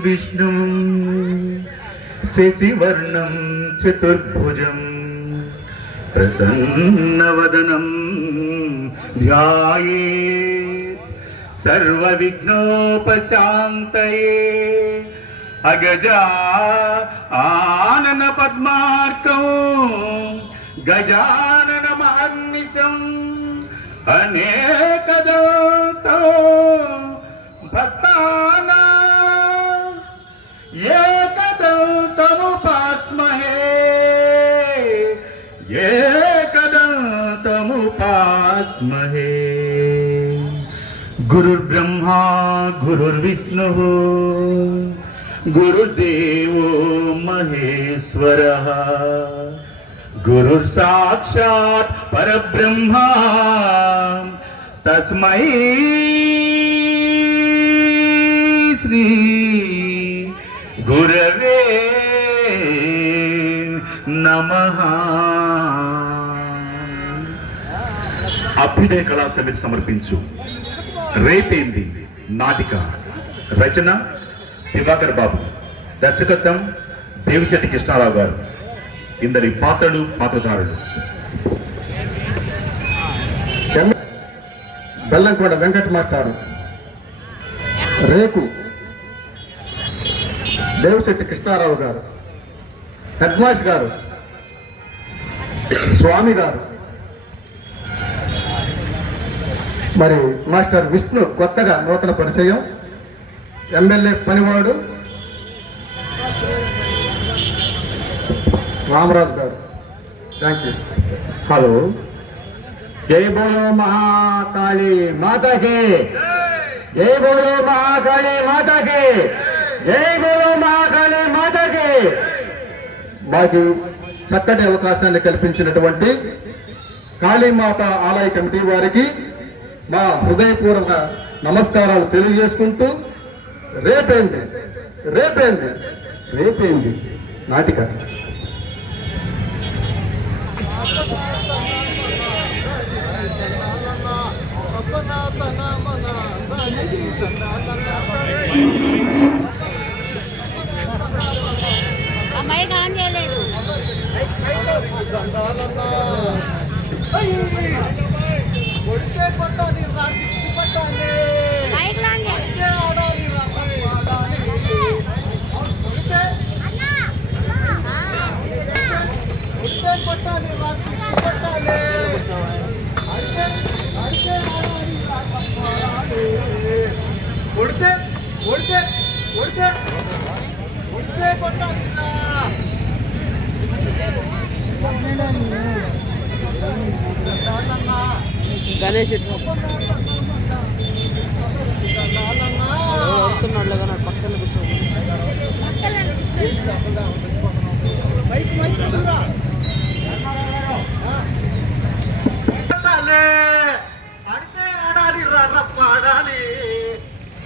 విష్ణుం శశివర్ణం చతుర్భుజం. ప్రసన్నవదనం ధ్యాయే. సర్వవిఘ్నోపశాంతయే. అగజా ఆనన పద్మార్కం గజానన మహర్నిశం. తస్మహే గురుర్బ్రహ్మా గురుర్విష్ణు గురుదేవో మహేశ్వర. గురుర్ సాక్షాత్ పరబ్రహ్మ. తస్మై శ్రీ గురవే నమ. అభ్యుదయ కళా సమర్పించు. రేపేంది? నాటిక. రచన దివాకర్ బాబు. దర్శకత్వం దేవిశెట్టి కృష్ణారావు గారు. ఇందరి పాత్రలు పాత్రధారులు. బెల్లంకోట వెంకట మాస్టారు. రేకు. దేవశెట్టి కృష్ణారావు గారు. హెడ్మాస్ గారు. స్వామి గారు. మరి మాస్టర్ విష్ణు కొత్తగా నూతన పరిచయం. ఎమ్మెల్యే పనివాడు. Ramaraju garu. Thank you hello. జై బోలో మహాకాళి మాతాకి. జై బోలో మహాకాళి మాతాకి. జై బోలో మహాకాళి మాతాకి. మాకు చక్కటి అవకాశాన్ని కల్పించినటువంటి కాళీమాత ఆలయ కమిటీ వారికి మా హృదయపూర్వక నమస్కారాలు తెలియజేసుకుంటూ రేపేంది రేపేంది రేపేంది నాటిక. అమ్మాయి ఆన్ చేయలేదు. కొడితే కొడితే కొడితే కొడితే కొట్టాలి గణేష్ వస్తున్నాడు కానీ పక్కన కూర్చోండి కొట్టాలి ఆడితే ఆడాలి రా పాడాలి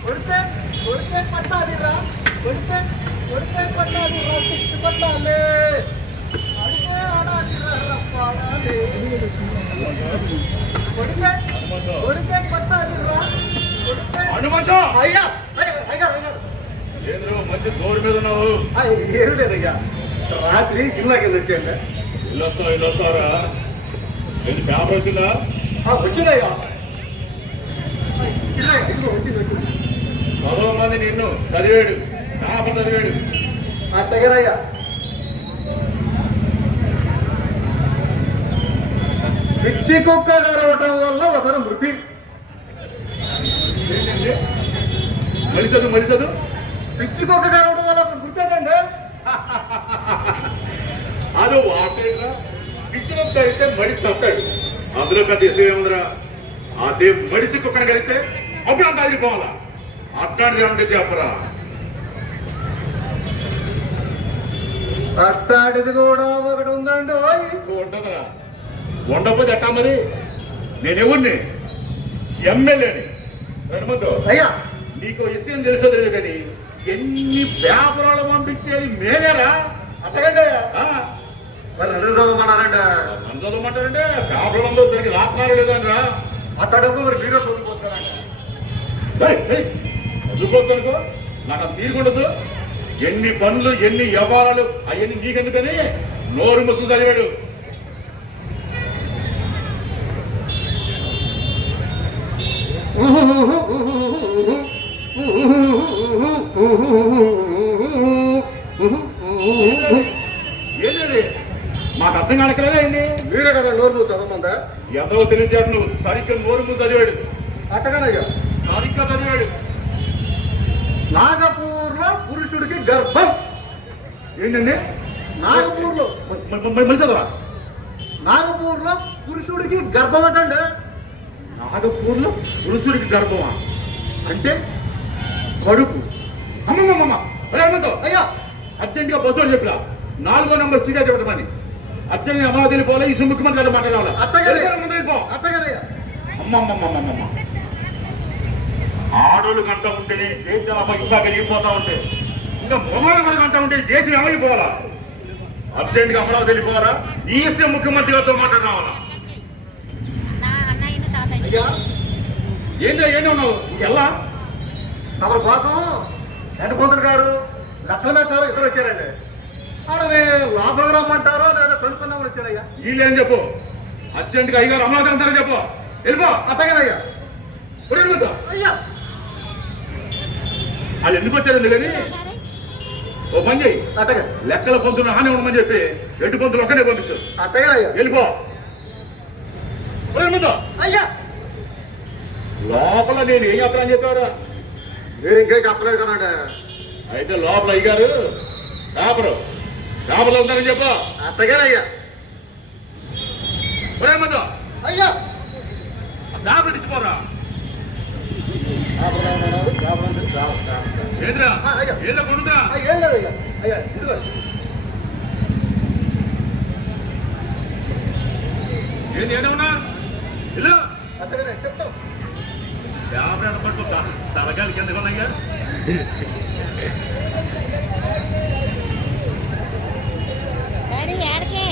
కొడితే కొడితే పట్టాలి రా కొడితే కొడితే పట్టాలి రా సిక్స్ పట్టాలి ఆడితే ఆడాలి రా పాడాలి కొడితే కొడితే పట్టాలి రా కొడితే హనుమంతం అయ్యా అయ్యా అయ్యా అయ్యా ఏంద్రు మంచి దూరం మీద ఉన్నావు ఏం లేదయ్యా రాత్రి సినిమాకి వెళ్ళి వచ్చాండి ఇల్లు వస్తావు ఇల్లు వస్తావరా ఏంటి పేపర్ వచ్చిందా? వచ్చిందయ్యా వచ్చింది వచ్చింది చదువు మంది నిన్ను చదివాడు పేపర్ చదివాడు. అత్తగారయ్యా పిచ్చి కుక్క గడవటం వల్ల ఒకరు మృతి. మడి చదువు పిచ్చి కుక్క గడవటం వల్ల ఒక మృతి అండి అది వాటేట్రా పిచ్చినొక్క అయితే మడిసి వస్తాడు అందులో పెద్ద ఇసుక ఏముందిరా? అదే మడిసి కుక్కన కలిగితే అప్పుడు అంత అదిరిపోవాలా? అట్లాంటిది ఏమంటే చెప్పరా. అట్టాడిది కూడా ఒకటి ఉందండి. ఉండదురా ఉండకపోతే ఎట్టా మరి? నేనెవరిని ఎమ్మెల్యేని. హనుమంతు అయ్యా. నీకు విషయం తెలుసో తెలియదు కానీ ఎన్ని పేపరాలు పంపించేది మేమేరా? అత్తగండి ఆ, మరి రెండు చదవమన్నారండి నన్ను చదవమంటారంటే పేపర్లంలో దానికి రాత్నారు లేదని రా అట్టడప్పుడు మరి మీరే చదువుకోవచ్చుకరండి చదువుకోవద్దనుకో. నాకు అంత తీరుకుండదు ఎన్ని పనులు ఎన్ని వ్యవహారాలు అవన్నీ నీకెందుకని నోరు ముసుగు చదివాడు. ఏంటది మాకు అర్థం కానక్కలేదా ఏంటి మీరే కదా నోరు నువ్వు చదవమందా ఎంతో తెలియజేయడం నువ్వు. సరిగ్గా నోరు ముసుగు చదివాడు. అట్టగానయ్యా సరిగ్గా చదివాడు. నాగపూర్లో పురుషుడికి గర్భం. ఏంటండి? నాగపూర్లో. మళ్ళీ చదవరా? నాగపూర్లో పురుషుడికి గర్భం అంటండి. నాగపూర్లో పురుషుడికి గర్భమా? అంటే కడుపు. అమ్మమ్మమ్మ. అయ్యా. అర్జెంటుగా బస్సు చెప్పలా నాలుగో నెంబర్ సీట్ చెప్పమని అర్జెంట్ అమరావతి వెళ్ళిపోవాలి ఈ ముఖ్యమంత్రి గారు మాట్లాడాలి అట్టగే. ముందు వెళ్ళిపో. అట్టగానయ్యా అమ్మమ్మమ్మమ్మమ్మ. ఆడోళ్ళు గంట ఉంటే దేశం ఇంకా పెరిగిపోతా ఉంటే ఇంకా మొగోళ్ళు కూడా గంట ఉంటే దేశం ఏమైపోవాలా? అర్జెంట్గా అమరావతి వెళ్ళిపోవాలా? ఈ ముఖ్యమంత్రి గారితో అయ్యా. ఏంద్రా ఏంటి ఉన్నావు? ఎలా తమ కోసం ఎండపోతుడు గారు లక్కల మేటారు ఇద్దరు వచ్చారండి. ఆడవి లోపల రమ్మంటారో లేదా కొనుక్కుందామని వచ్చారయ్యా వీళ్ళేం చెప్పు? అర్జెంట్గా అయ్యగారు అమరావతి అంటారని చెప్పు. వెళ్ళిపో వెళ్ళిపో. అయ్యా. వాళ్ళు ఎందుకు వచ్చారు ఎందుకని? ఓ పని చేయి అట్టగా. లెక్కల పొంతులు హాని ఉండమని చెప్పి ఎటు పొంతులు ఒక్కనే పంపించు అట్టగానయ్యా వెళ్ళిపో. అయ్యా. లోపల నేను ఏం చేస్తానని చెప్పారు మీరు ఇంకేం చెప్పలేదు కదండి. అయితే లోపల అయ్యారు కాపరు కాపలు ఉందని చెప్పు. అట్టగానయ్యా ఒరే మధ్య అయ్యా. డాబర్ ఇచ్చిపోరా ఏంద్రా? అయ్యా. ఏదో కొనుదా ఏం లేదయ్యా అయ్యా. ఇదిగో. ఏంది ఏదన్నా ఇల్లు. అట్టగానే చెప్తాం. యాభై పట్టు తలగాలి కింద కొన్నాయ్యా డాడీ ఏడకే.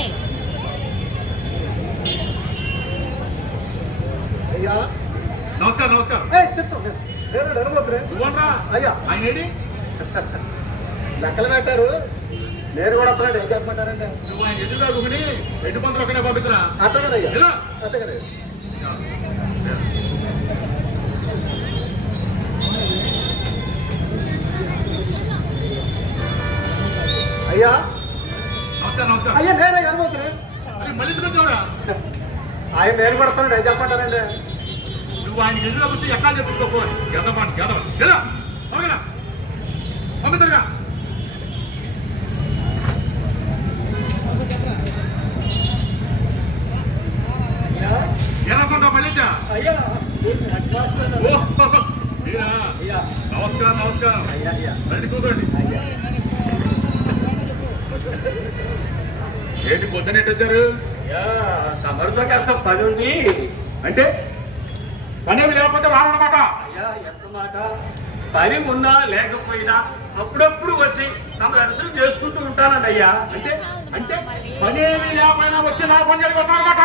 అయ్యా. నమస్కారం నమస్కారం. ఏ చెప్తాం నేను నడబోతురే నువ్వనరా అయ్యా. ఆయన లెక్కలు పెట్టారు. నేను కూడా వస్తున్నాడు ఏం చెప్పమంటారండి. నువ్వు ఆయన ఎదురుగా గుమిని ఎటు పంతులు ఒక్కనే పంపించరా? అట్టగానయ్యా ఇలా నేను ఏం చెప్పమంటారండి? నువ్వు ఆయన ఎదురుగా వచ్చి ఎక్కాలు చెప్పించుకోపో గెదవాణి గెదవ ఇలా ఓకేనా పంపిద్దరుగా ఎలా సొంత మళ్ళీచా అయ్యా? నమస్కారం నమస్కారం. రండి కూకోండి ఏంటి పొద్దున ఎటు వచ్చారు కాస్త పని ఉంది. అంటే పనేమి లేకపోతే రావన్నమాట అయ్యా ఎంత మాట? పని ఉన్నా లేకపోయినా అప్పుడప్పుడు వచ్చి తమ దర్శనం చేసుకుంటూ ఉంటానండి అయ్యా. అంటే అంటే పనేమి లేకపోయినా వచ్చి నా పని జరిగిపోతానమాట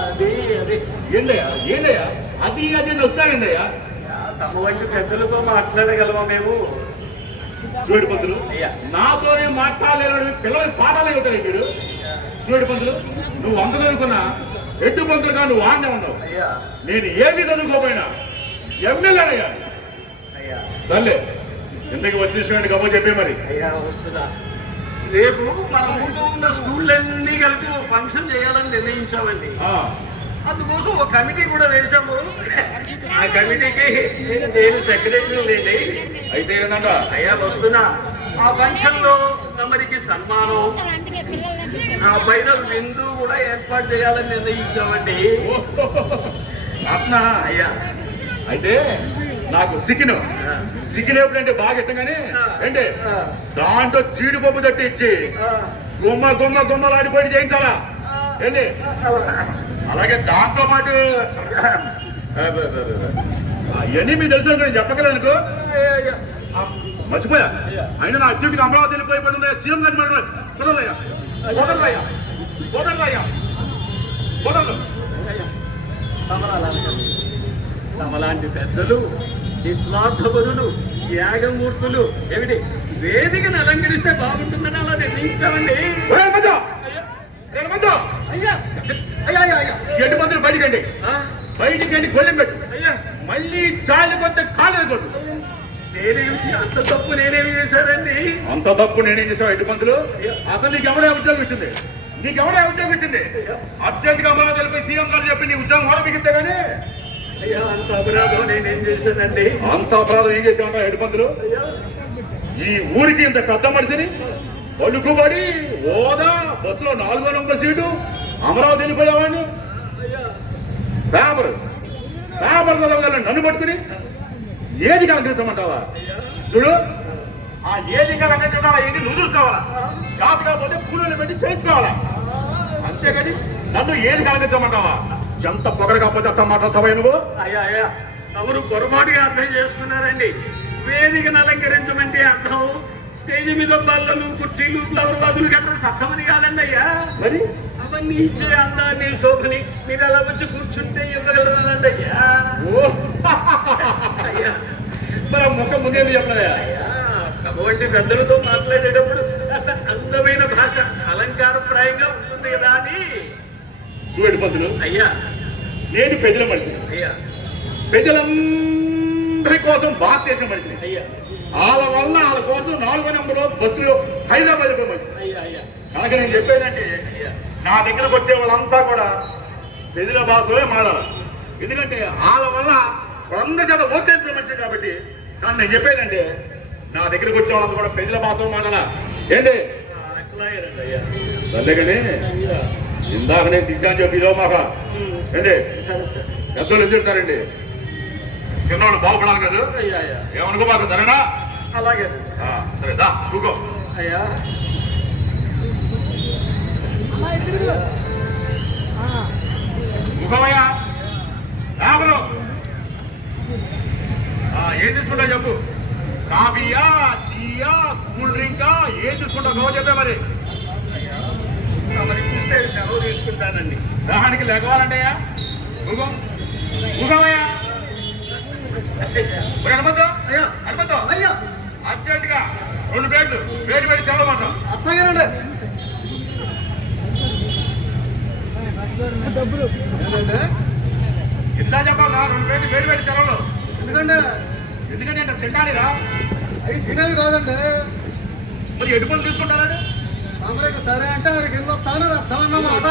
అది అది. ఏందయ్యా ఏందయ్యా? అది అది వస్తాయండయ్యా అయ్యా, తమ వంటి పెద్దలతో మాట్లాడగలమా మేము? చూడు పంతులు అయ్యా. నాతోనే మాట్లాడలేని పిల్లలకి పాఠాలు అవుతాయి మీరు? చూడు పంతులు నువ్వు అంత చదువుకున్నా ఎట్టు పంతులుగా నువ్వు ఆడనే ఉన్నావు. అయ్యా. నేను ఏమి చదువుకోపోయినా ఎమ్మెల్యేనయ్యా అయ్యా. సర్లే ఇంతకి వచ్చేసినట్టు గబో చెప్పే మరి. అయ్యా వస్తున్నా. రేపు మన ముందు ఉన్న స్కూళ్ళన్నీ కలిపి ఓ ఫంక్షన్ చేయాలని నిర్ణయించామండి. ఆ, అందుకోసం ఒక కమిటీ కూడా వేశాము. ఆ కమిటీకి నేను సెక్రటరీ లేండి. అయితే ఏంటంట? అయ్యా వస్తున్నా. ఆ ఫంక్షన్లో తమరికి సన్మానం. ఆ పైన విందు కూడా ఏర్పాటు చేయాలని నిర్ణయించామండి. అట్న అయ్యా. అయితే నాకు సికిను. సికిన్ ఎప్పుడంటే బాగా ఇష్టం ఏంటి? ఆ, దాంట్లో జీడిపప్పు తట్టి ఇచ్చి గుమ్మ గుమ్మ గుమ్మలాడిపోయి చేయించాలా? ఏంటి? అలాగే దాంతో పాటు అవన్నీ మీకు తెలుసు నేను చెప్పగలను మర్చిపోయా? అయినా నా అత్యుడికి అమరావతి వెళ్ళిపోయి పడింది సీఎం గారి మరి కుదరలయ్యా కుదరలయ్యా కుదరలయ్యా కుదరలు. తమలాంటి పెద్దలు నిస్వార్థపరులు యాగమూర్తులు ఏమిటి? వేదికను అలంకరిస్తే బాగుంటుందని అలా నిర్ణయించామండి. ఎటు మందులు బయటికి రండి ఆ, బయటికి వెళ్ళి గొల్లెం పెట్టు. అయ్యా! మళ్ళీ చాలి కొత్త కాళ్ళు కొట్టు అంత తప్పు నేనేమి చేశానండి అంత తప్పు నేనేం చేసావు ఎటు మందులు? అసలు నీకు ఎవడే ఉద్యోగం ఇచ్చింది? నీకు ఎవడే ఉద్యోగం ఇచ్చింది? అర్జెంట్గా అమరా తెలిపి సీఎం గారు చెప్పి నీ ఉద్యోగం కూడా మిగితే గానీ? అయ్యా అంత అపరాధం నేనేం చేశానండి? అంత అపరాధం ఏం చేసావు ఎటు మందులు? ఈ ఊరికి ఇంత పెద్ద మనిషిని పలుకుబడి హోదా బస్సులో నాలుగో నంబర్ సీటు అమరావతి వెళ్ళిపోయేవాడిని? పేపర్. పేపర్ చదవగలను నన్ను పట్టుకుని? ఏది కలకరించమంటావా చూడు. ఆ ఏది కలకరించాలా ఏంటి నువ్వు చూసుకోవాలా. షాప్ కాకపోతే కూలీలు పెట్టి చేయించుకోవాలా. అంతేకాని నన్ను ఏది కలకరించమంటావా ఎంత పొగరు కాకపోతే అట్ట మాట్లాడతావా నువ్వు? అయ్యా అయ్యా తమరు పొరపాటుగా అర్థం చేసుకున్నారండి. వేదికను అలంకరించమంటే అర్థం. స్టేజ్ మీద బల్లలు కుర్చీలు ఫ్లవర్ వాజులు గట్రా సత్తమని కాదండి అయ్యా. మరి? అవన్నీ ఇచ్చే అందాన్ని శోభని మీరు అలా వచ్చి కూర్చుంటే ఇవ్వగలరానండి అయ్యా? ఓ మరి ఆ ముఖం ముందేమి చెప్పలేదా అయ్యా కాబట్టి పెద్దలతో మాట్లాడేటప్పుడు కాస్త అందమైన భాష అలంకారప్రాయంగా ఉంటుంది కదా అని. చూడు పంతులు. అయ్యా. నేను ప్రజల మనిషిని. అయ్యా. ప్రజలందరి కోసం బాధ చేసిన మనిషిని. అయ్యా. వాళ్ళ వల్ల వాళ్ళ కోసం నాలుగో నెంబర్ బస్సులో హైదరాబాద్ మనిషి అయ్యా అయ్యా. కనుక నేను చెప్పేదంటే నా దగ్గరకు వచ్చే వాళ్ళంతా కూడా ప్రజల భాషలోనే మాడాలి ఎందుకంటే వాళ్ళ వల్ల వాళ్ళందరి చేత ఓట్లేసిన మనిషి కాబట్టి కానీ నేను చెప్పేదంటే నా దగ్గరకు వచ్చే వాళ్ళంతా కూడా ప్రజల భాషలో మాడాలా ఏంటి సర్లే కానీ ఇందాక నేను తిట్టాను చెప్పి ఇదో మాక ఏంటి సరే సరే పెద్దోళ్ళు ఎందుకు తిడతారండి? చిన్నవాళ్ళు బాగుపడాలి కదా. ఏమనుకో మాకు సరేనా? అలాగే. ఆ, సరే దా కూకో అయ్యా. ముఖమయ్యా? ఏం తీసుకుంటావు చెప్పు? కాఫీయా టీయా కూల్ డ్రింకా? ఏం తీసుకుంటావు గో చెప్పే మరి. మరి చూస్తే సెలవు తీసుకుంటానండి. దానికి లెగవాలంటయ్యా ముఖం ముఖమయ్యా హనుమంతం అయ్యా. హనుమంతం. అయ్యా. అర్జెంటుగా రెండు ప్లేట్లు వేడి ఏంటంటే? ఇంత చెప్పాలా రెండు ప్లేట్లు వేడి వేడి తెల్లలు ఎందుకంటే ఎందుకంటే అంటే తింటానిరా. అవి తినేవి కాదండి. మరి ఎటుకొని తీసుకుంటారండి? అమెరికా సరే అంటే అక్కడికి వెళ్ళి వస్తానని అర్థం అన్నమాట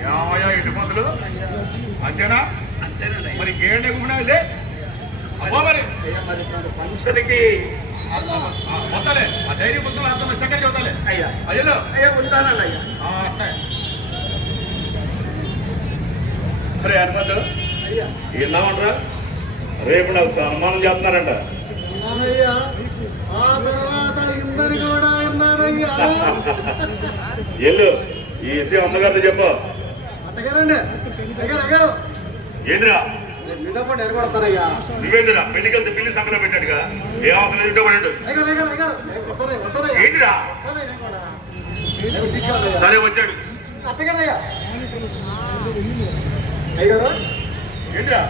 యావయా ఇటు మందులు అంతేనా? మరి ఇంకేం లేకుండా లే అబ్బో మరి అయ్యా మరి మన ఫంక్షన్కి మొత్తలే ఆ డైరీ పుస్తకాలు అర్థం సెకండ్ చదువుతాలే. అయ్యా. అయ్యలో. అయ్యా ఉంటానండి అయ్యా. అట్లే. అరే హనుమంతు విన్నామంటారా రేపు నాకు సన్మానం చేస్తున్నారంట. ఎల్లు ఈ విషయం అమ్మగారితో చెప్పు. ఏందిరా? నువ్వేందిరా? పెళ్ళికెళ్తే పెళ్ళి సంకలో పెట్టాడుగా. ఏ అవసరం ఇంట్లో పడండు ఏందిరా? సరే వచ్చాడు. అయ్యారు ఏందిరా?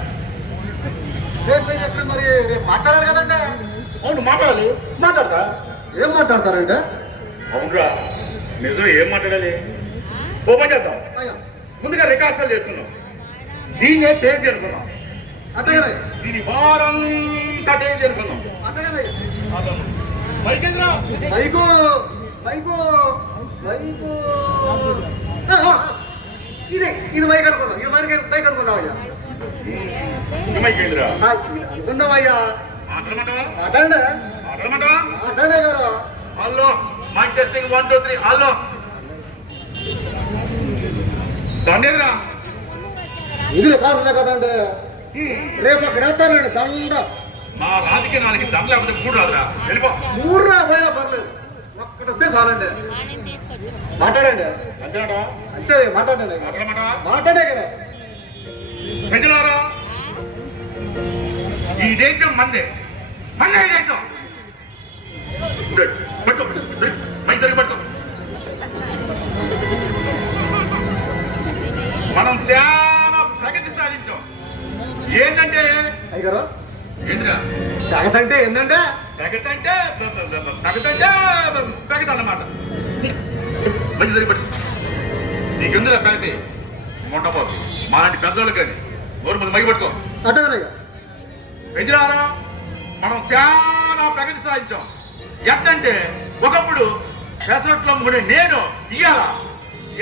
రేపు మీరు? రేపు మాట్లాడారు కదండి అవును మాట్లాడాలి. మాట్లాడతా. ఏం మాట్లాడతారండి అవునురా. నిజం ఏం మాట్లాడాలి? ఓ పని చేద్దాం. ముందుగా రికార్డులు చేసుకుందాం. దీన్నే టేజ్ అనుకున్నాం అట్టగానే. దీని వారంతా టేజ్ అనుకున్నాం మైకు మైకు. మైకు. ఆ, ఆ, ఆ. ఇదే ఇది మైక్ అనుకుందాం. ఇది మైక్ మైక్ అనుకుందాం అయ్యా. మాట్లాడండి. మాట్లాడమంటావా? మాట్లాడే గారు. Hello mike testing one two three hello. దండేదిరా. ఇది కారణమే కదండి రేపు అక్కడ వేస్తానండి దండ. మా రాజకీయ నాలుగు దండ లేకపోతే మూడు రాదురా. వెళ్ళిపో. మూర్రా పోయా పర్లేదు. ఒక్కడ వస్తే చాలండి. మాట్లాడండి. అంతేనా అంతే మాట్లాడండి. మాట్లాడే కదా. ప్రజలారా ఈ దేశం మందే. మందే ఈ దేశం. పట్టుకో సరి, మైక్ సరిగ్గా పట్టుకో. మనం చాలా ప్రగతి సాధించాం. ఏంటంటే? అయ్యారు ఏంటిరా? జగత్ అంటే ఏంటంటే పెగతంటే పెగత అన్నమాట మంచి సరిపడి నీకెందులో పెగతి మొండపోతు. మా లాంటి పెద్దోళ్ళు కానీ. నోరు ముందు మగిపెట్టుకో అటగనయ్యా పెంచినారా మనం చాలా ప్రగతి సాధించాం. ఎట్టంటే ఒకప్పుడు పెసరట్లో ముడి నేను ఇయ్యాల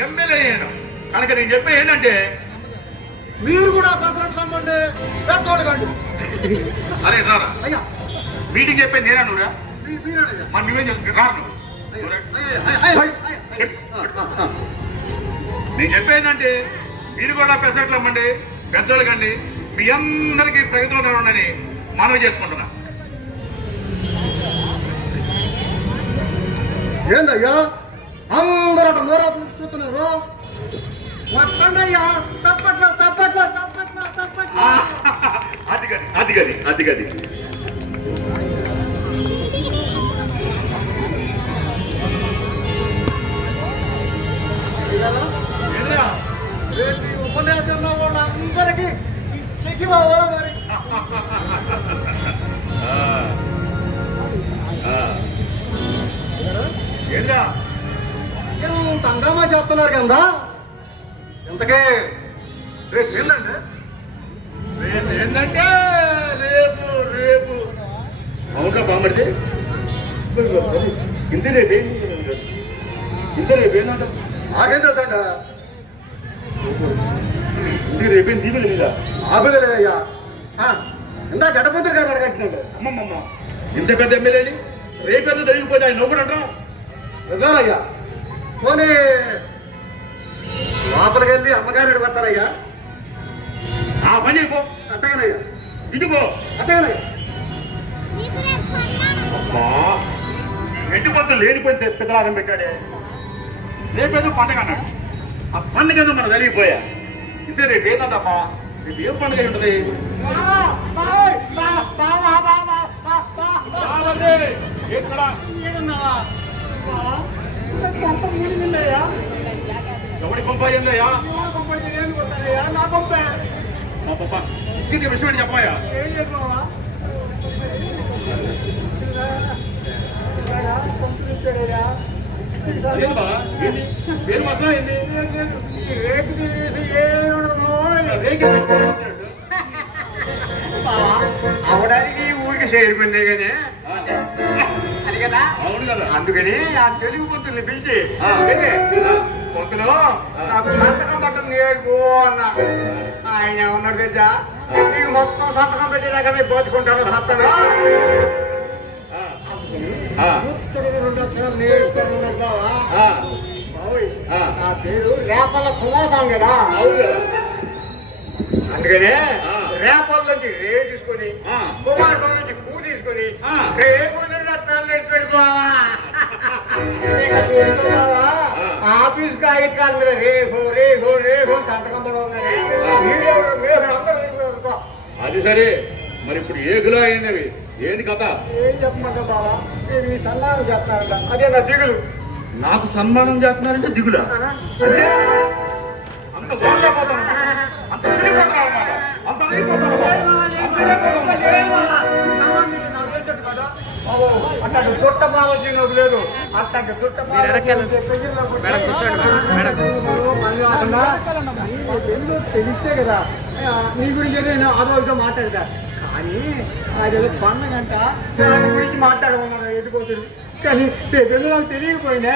ఎమ్మెల్యే అయ్యాను. కనుక నేను చెప్పే ఏంటంటే మీరు కూడా పెసరట్లు అమ్మండి పెద్దోళ్ళు కండి. అరే రారా అయ్యా. మీటింగ్ చెప్పేది నేనా నువ్వురా? మరి నువ్వేం చేస్తుంది రాను. నేను చెప్పేదంటే మీరు కూడా పెసరట్లు అమ్మండి పెద్దోళ్ళు కండి మీ అందరికీ ప్రగతిలో ఉండని మనవి చేసుకుంటున్నా. ఏందయ్యా? అందరూ అటు నోరాపు చూస్తున్నారు. అది గది అది గది అది గది సచివ అవ్వాలి మరి ఎదురా ఎంత హంగామా చేస్తున్నారు కదా ఇంతకే రేపు ఏంటంటే రేపు ఏంటంటే రేపు రేపు. అవునా బామ్మడితే ఇంత రేపు ఇంత రేపు ఏంటంట నాకేం తెలుసంట ఇంత రేపేం దీపలు మీద ఆపదలేదయ్యా ఇందా గడపంతులు గారు అడగాల్సిందండి అమ్మమ్మమ్మ. ఇంత పెద్ద ఎమ్మెల్యేని రేపేందో జరిగిపోతే ఆయన నవ్వుడు అంటాం నిజమేనయ్యా. పోనీ లోపలికి వెళ్ళి అమ్మగారు వస్తారయ్యా ఆ పని అయిపో అట్టగానయ్యా. ఇటుపో అట్టగానయ్యా. అబ్బా ఎట్టుపోతు లేనిపోయి పెద్దలారం పెట్టాడే. రేపేదో పండగ అన్నాడు. ఆ పండుగ మనం జరిగిపోయా ఇంతే రేపు ఏంటమ్మా రేపు ఏ పండుగ అయి ఉంటది ఎక్కడ? ఎవడి కొంప అయిందయ్యా పప్ప ఇసుక విషయం ఏంటి చెప్పాయా పేరు మాత్రం ఏంది? అవడానికి ఊరికి చేరిపోయింది కానీ ఆ, అది కదా అవును కదా అందుకని ఆ తెలుగు పొత్తుల్ని పిలిచి ఆ. పొత్తులో నాకు సంతకం పట్టం నేర్పు అన్న ఆయన ఏమన్నాడు తెలుసా నీకు మొత్తం సంతకం పెట్టేదాకా నేను పోచుకుంటాను సత్తను ఆ, ఆ, నేర్చుకున్నాడు బావా ఆ, బావోయ్, ఆ. నా పేరు రేపల్ల కుమాసం కదా అవును కదా అందుకనే ఆ. రేపల్ల నుంచి రే తీసుకొని ఆ. కుమార్ నుంచి కూ తీసుకొని. రేపు ఆఫీస్ కాగితాలు మీద రేపు రేపు రేపు సంతకం అది సరే. మరి ఇప్పుడు ఏ గులా అయినవి ఏంది కథ? ఏం చెప్పమంట ఈ సన్నాలు చేస్తారంట అదే నా దిగులు? నాకు సన్మానం చేస్తున్నారంటే దిగులా? అంత బాగా పోతాను అట్లాంటి చుట్ట బావచ్చిన లేదు అట్లాంటి చుట్ట మేడం కూర్చోండి మేడం. ఎందుకు తెలిస్తే కదా నీ గురించి నేను అదోగా మాట్లాడతా కానీ అది పండగంట దాని గురించి మాట్లాడమన్నారు ఎదుకోతుంది కానీ రేపు నాకు తెలియకపోయినా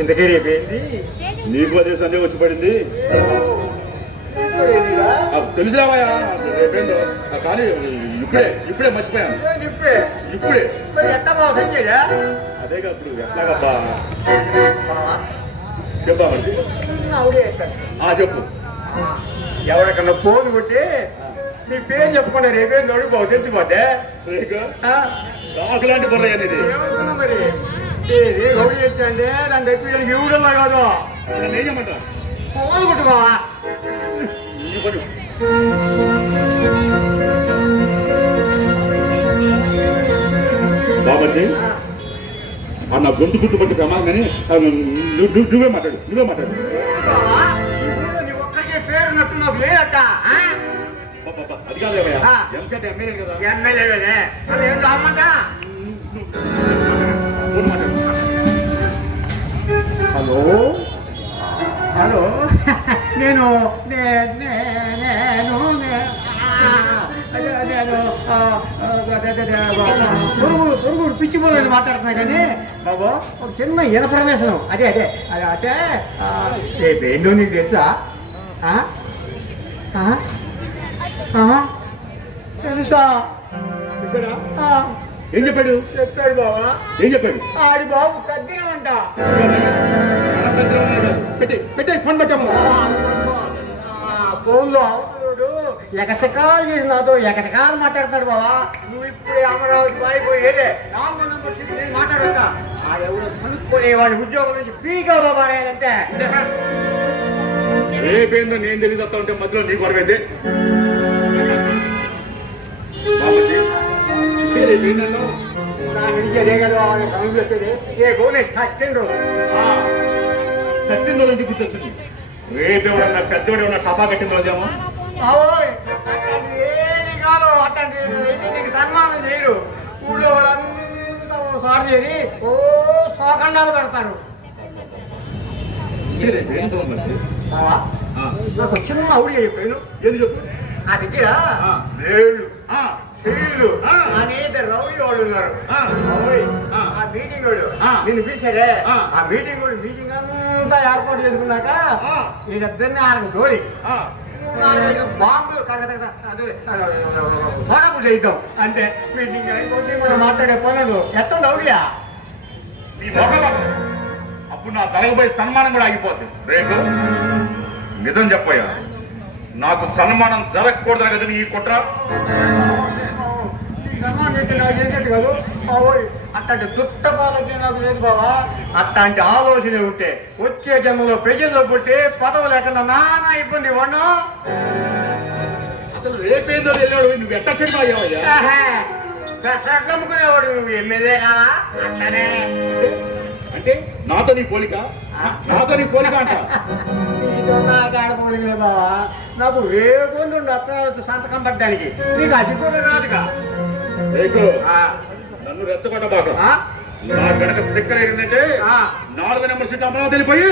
ఇంతకీ నీకు అదే సందేహం వచ్చి పడింది తెలుసురావయ్యా. రేపేందో? కానీ ఇప్పుడే ఇప్పుడే మర్చిపోయాను. ఇప్పుడే? అదేగా ఇప్పుడు ఎట్లాగబ్బా? ఆ చెప్పు. ఎవరికన్నా ఫోన్ కొట్టి నీ పేరు చెప్పుకున్నా రేపేం నడుపు తెలిసిపోతే. రేగా ఆ? షాక్ లాంటి బుర్ర అనేది మరి? ఇది నన్ను తెప్పి ఇవ్వడల్లా కాదు? నేను ఏం ఫోన్ కొట్టుకోవా నీ పని బాబర్ది ఆ నా గొంతు గుట్టు పట్టి ప్రమాదం కానీ నువ్వు మాట్లాడు నువ్వే మాట్లాడు. అది ఆ. ఎంసెట్ ఎమ్మెల్యే కదా. ఎమ్మెల్యేనే అది ఏం మాట్లాడు. హలో? హలో. నేను నే- నే- నేను నే- ఆ, అదే, నేను ఆ, ఆ, అదే, అదే, అదే, పురుగుడు పురుగుడు పిచ్చి పురుగుడు మాట్లాడుతున్నా కానీ బాబు ఒక చిన్న ఇనప్రవేశం అదే అదే అదే అంటే ఆ, రేపు ఏంటో నీకు తెలుసా? ఆ? ఆ? ఆ? తెలుసా? ఆ, ఏం చెప్పాడు? చెప్పాడు బాబా ఏం చెప్పాడు? ఆడి బాబు తగ్గిన అంట దగ్గర ఉన్నాడు. ఫోన్ పెట్టాము ఫోన్లో అవుతుడు ఎకసకాలు చేసి నాతో ఎకటకాలు మాట్లాడతాడు బావా నువ్వు ఇప్పుడే అమరావతి పారిపోయేదే నాలుగో నంబర్ సీట్ నేను మాట్లాడతా వాడి ఉద్యోగం నుంచి పీకా బాబాయంటే రేపేందో నేను తెలియదు ఉంటే మధ్యలో నీ గొడవైంది బాబుజీ, ఏ గోనే చచ్చిండ్రు సచిన్ రోజు గుర్తొచ్చింది రేపు ఎవడన్నా పెద్దవాడు ఏమన్నా టపా కట్టిన రోజేమో ఏది కాదు అట్లాంటి నీకు సన్మానం చేయరు? ఊళ్ళో వాళ్ళంతా ఓసారి చేరి ఓ సోకండాలు పెడతారు. నాకు చిన్న అవుడి చెప్పాను ఏంది చెప్పు? నా దగ్గర ఆ. వేళ్ళు. అనేక రౌడీ వాళ్ళు ఉన్నారు. ఆ. మీటింగ్ వాళ్ళు ఆ. నిన్ను పిలిచారే. ఆ. మీటింగ్ వాళ్ళు మీటింగ్ అంతా ఏర్పాటు చేసుకున్నాక ఆ. వీళ్ళిద్దరిని ఆడకు జోడి ఆ, నాలుగైదు బాంబులు గొడవ చేద్దాం అంటే మీటింగ్ మనం మాట్లాడే పనులు ఎట్ట రౌడియా? నీ మొహం అప్పుడు నా తలగబోయే సన్మానం కూడా ఆగిపోద్ది. రేపు నిజం చెప్పయ్యా. నాకు సన్మానం జరగకూడదు కదా నీ ఈ కుట్ర? కాదు అట్లాంటి దుట్ట బాలకి నాకు లేదు బావా అట్లాంటి ఆలోచన ఉంటే వచ్చే జన్మలో ప్రజల్లో పుట్టి పదవి లేకుండా నానా ఇబ్బంది వన్నా అసలు రేపేందో తెలియడు నువ్వు ఎట్ట సినిమా అయ్యావయ్యా పెసరట్లు అమ్ముకునేవాడు నువ్వు ఎమ్మెల్యే కాదా అట్లనే అంటే నాతో నీ పోలిక. నాతో నీ పోలిక అంట నాకు ఆడపోలేదు బావా నాకు రేగుండు అక్కడ సంతకం పడ్డానికి నీకు అది కూడా రాదుగా. రేపు నన్ను రెచ్చగొట్టబాక ఆ, నా గడక దగ్గర ఏంటంటే ఆ. నాలుగు నెంబర్ సీట్లు అమరావతి వెళ్ళిపోయి?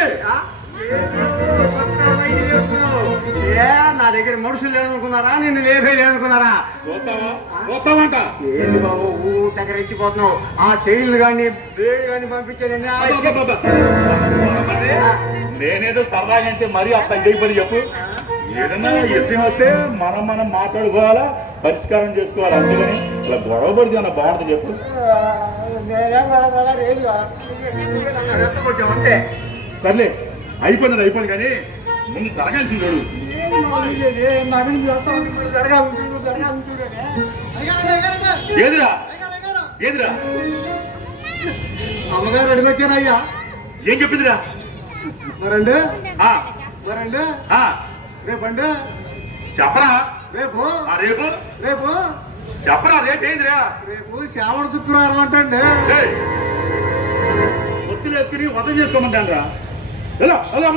ఏ నా దగ్గర మనుషులు లేదనుకున్నారా? నిన్ను లేపే లేదనుకున్నారా? చూస్తావా చూస్తావంట ఏంటి బాబు ఊ తెగరెచ్చిపోతున్నావు ఆ శైలు కానీ వేడి కానీ పంపించాను నేనేదో సరదాగా అంటే మరీ అంత అయిపోయి చెప్పు. ఏదన్నా విషయం వస్తే మనం మనం మాట్లాడుకోవాలా పరిష్కారం చేసుకోవాలి? అందుకని ఇలా గొడవ పడితే అన్న బాగుంటుంది చెప్పు. సర్లే అయిపోయింది అయిపోయింది కానీ ముందు జరగాల్సింది చూడు. ఏదిరా? ఏదిరా? అమ్మగారు అడిగొచ్చానయ్యా ఏం చెప్పిందిరా? మరండి? మరండి? ఆ, రేపండి చెప్పరా? రేపు? రేపు? రేపు? చెప్పరా రేపు ఏందిరా? రేపు శ్రావణ శుక్రవారం అంటండి. ఒత్తులు వేసుకుని వదం చేసుకోమంటాను రా ఎలా ఎలా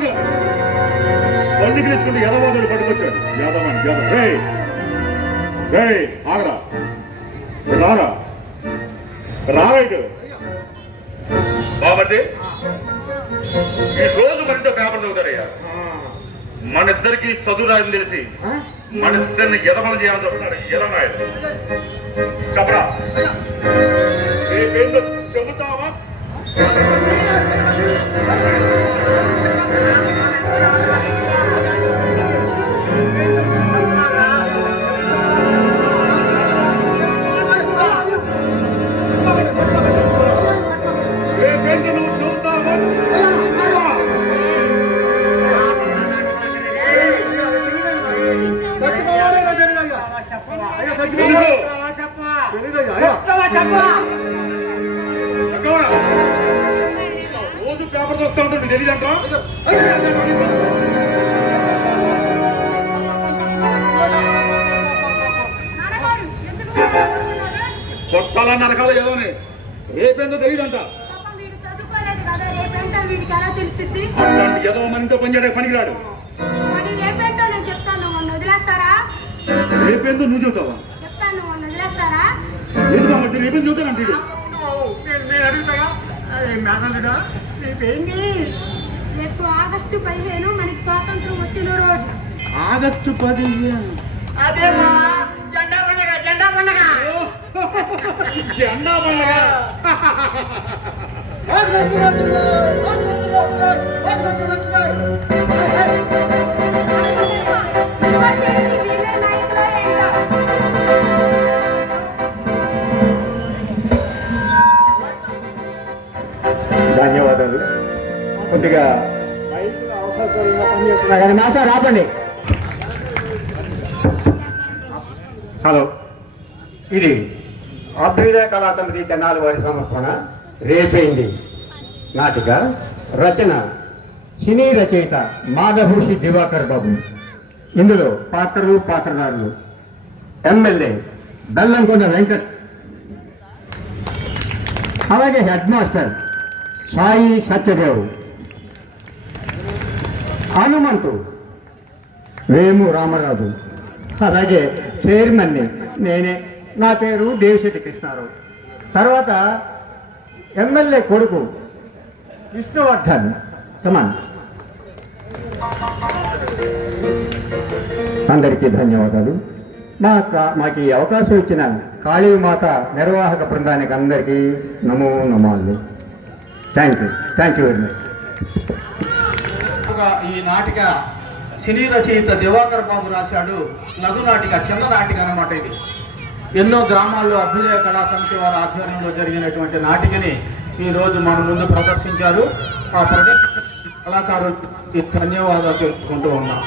వేసుకుంటే యదవాదుడు పట్టుకొచ్చాడు. యాదవాని యాదవ్. రేయ్ రేయ్ ఆగరా. రారా? రారా ఇటు బాబర్ది ఈ రోజు మరింత పేపర్ చదువుతారయ్యా. మన ఇద్దరికి చదువు రాదని తెలిసి మన ఇద్దరిని ఎదమలు చేయాలని చెప్తున్నారు ఎలా నాయుడు చెప్పరా? చెబుతావా? రోజు పేపర్ చూస్తా ఉంటుంది తెలియదంటా? కొట్టాలా నరకాల ఏదోని రేపేందో తెలియదంట అట్లాంటి ఏదో మనతో పనిచేయడానికి పనికిరాడు. రేపేందో నువ్వు చెబుతావా? అడుగుతాగా? మేనల్లుడా రేపేంటి రేపు ఆగస్టు పదిహేను మనకి స్వాతంత్రం వచ్చిన రోజు. ఆగస్టు పదిహేను. అదేమా జెండా పండగ జెండా పండగ. జెండా పండుగ. వీళ్ళే మాస్టర్ ఆపండి హలో. ఇది అభ్యుదయ కళా సమితి తెనాలి వారి సమర్పణ. రేపైంది? నాటిక రచన సినీ రచయిత మాధభూషి దివాకర్ బాబు. ఇందులో పాత్రలు పాత్రధారులు. ఎమ్మెల్యే బెల్లంకొండ వెంకట్. అలాగే హెడ్ మాస్టర్ సాయి సత్యదేవ్. హనుమంతు. వేము రామరాజు. అలాగే చైర్మన్ని నేనే. నా పేరు దేవిశెట్టి కృష్ణారావు. తర్వాత ఎమ్మెల్యే కొడుకు విష్ణువర్ధన్. తమన్ అందరికీ ధన్యవాదాలు. మా మాకు ఈ అవకాశం ఇచ్చిన కాళీమాత నిర్వాహక బృందానికి అందరికీ నమో నమాలు. Thank you thank you very much ఈ నాటిక సినీ రచయిత దివాకర్ బాబు రాశాడు. లఘు నాటిక చిన్న నాటిక అన్నమాట ఇది. ఎన్నో గ్రామాల్లో అభ్యుదయ కళా సమితి వారి ఆధ్వర్యంలో జరిగినటువంటి నాటికని ఈ రోజు మన ముందు ప్రదర్శించారు. ఆ ప్రదర్శన కళాకారులకు ధన్యవాదాలు తెలుపుకుంటూ ఉన్నాం.